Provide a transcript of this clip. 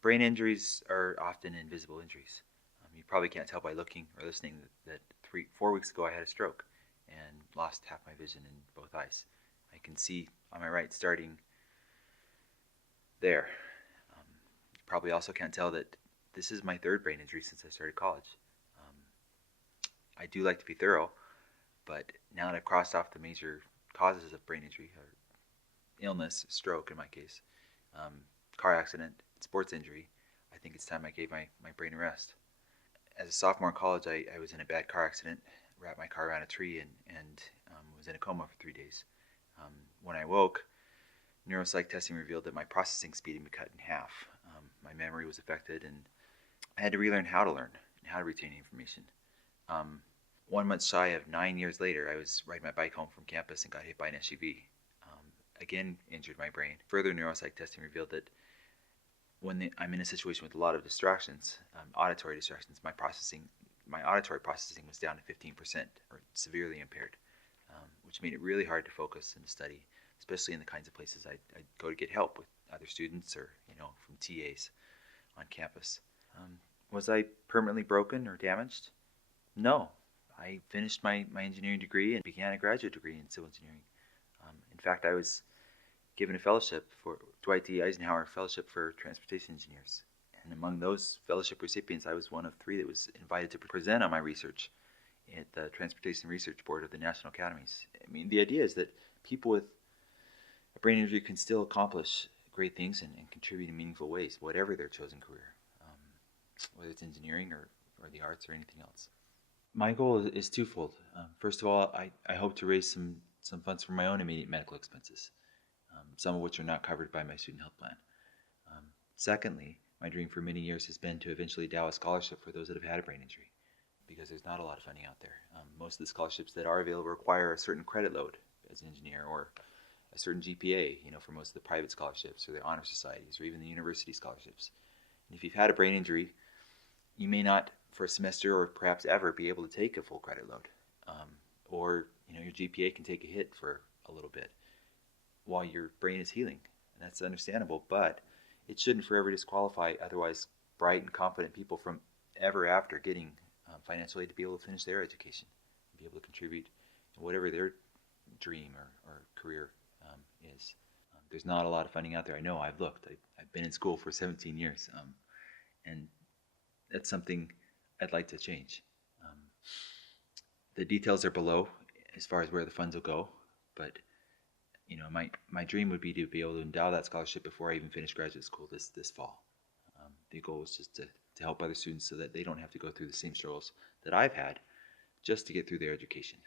Brain injuries are often invisible injuries. You probably can't tell by looking or listening that 4 weeks ago I had a stroke and lost half my vision in both eyes. I can see on my right starting there. You probably also can't tell that this is my third brain injury since I started college. Um, I do like to be thorough, but now that I've crossed off the major causes of brain injury, or illness, stroke in my case, um, car accident, sports injury, I think it's time I gave my brain a rest. As a sophomore in college, I was in a bad car accident, wrapped my car around a tree, and was in a coma for 3 days. When I woke, neuropsych testing revealed that my processing speed had been cut in half. My memory was affected, and I had to relearn how to learn and how to retain information. Um, 1 month shy of 9 years later, I was riding my bike home from campus and got hit by an SUV. Again, injured my brain. Further neuropsych testing revealed that I'm in a situation with a lot of distractions, auditory distractions, my auditory processing was down to 15% or severely impaired, which made it really hard to focus and to study, especially in the kinds of places I'd go to get help with other students or from TAs on campus. Was I permanently broken or damaged? No. I finished my engineering degree and began a graduate degree in civil engineering. In fact, I was given a fellowship for Dwight D. Eisenhower Fellowship for Transportation Engineers. And among those fellowship recipients, I was one of 3 that was invited to present on my research at the Transportation Research Board of the National Academies. I mean, the idea is that people with a brain injury can still accomplish great things and contribute in meaningful ways, whatever their chosen career, whether it's engineering or the arts or anything else. My goal is twofold. First of all, I hope to raise some funds for my own immediate medical expenses, some of which are not covered by my student health plan. Secondly, my dream for many years has been to eventually endow a scholarship for those that have had a brain injury, because there's not a lot of funding out there. Most of the scholarships that are available require a certain credit load as an engineer, or a certain GPA, for most of the private scholarships or the honor societies or even the university scholarships. And if you've had a brain injury, you may not for a semester or perhaps ever be able to take a full credit load. Or your GPA can take a hit for a little bit while your brain is healing. And that's understandable, but it shouldn't forever disqualify otherwise bright and confident people from ever after getting financial aid to be able to finish their education and be able to contribute to whatever their dream or career is. There's not a lot of funding out there. I know, I've looked. I've been in school for 17 years, and that's something I'd like to change. The details are below as far as where the funds will go, but my dream would be to be able to endow that scholarship before I even finish graduate school this fall. The goal is just to help other students so that they don't have to go through the same struggles that I've had just to get through their education.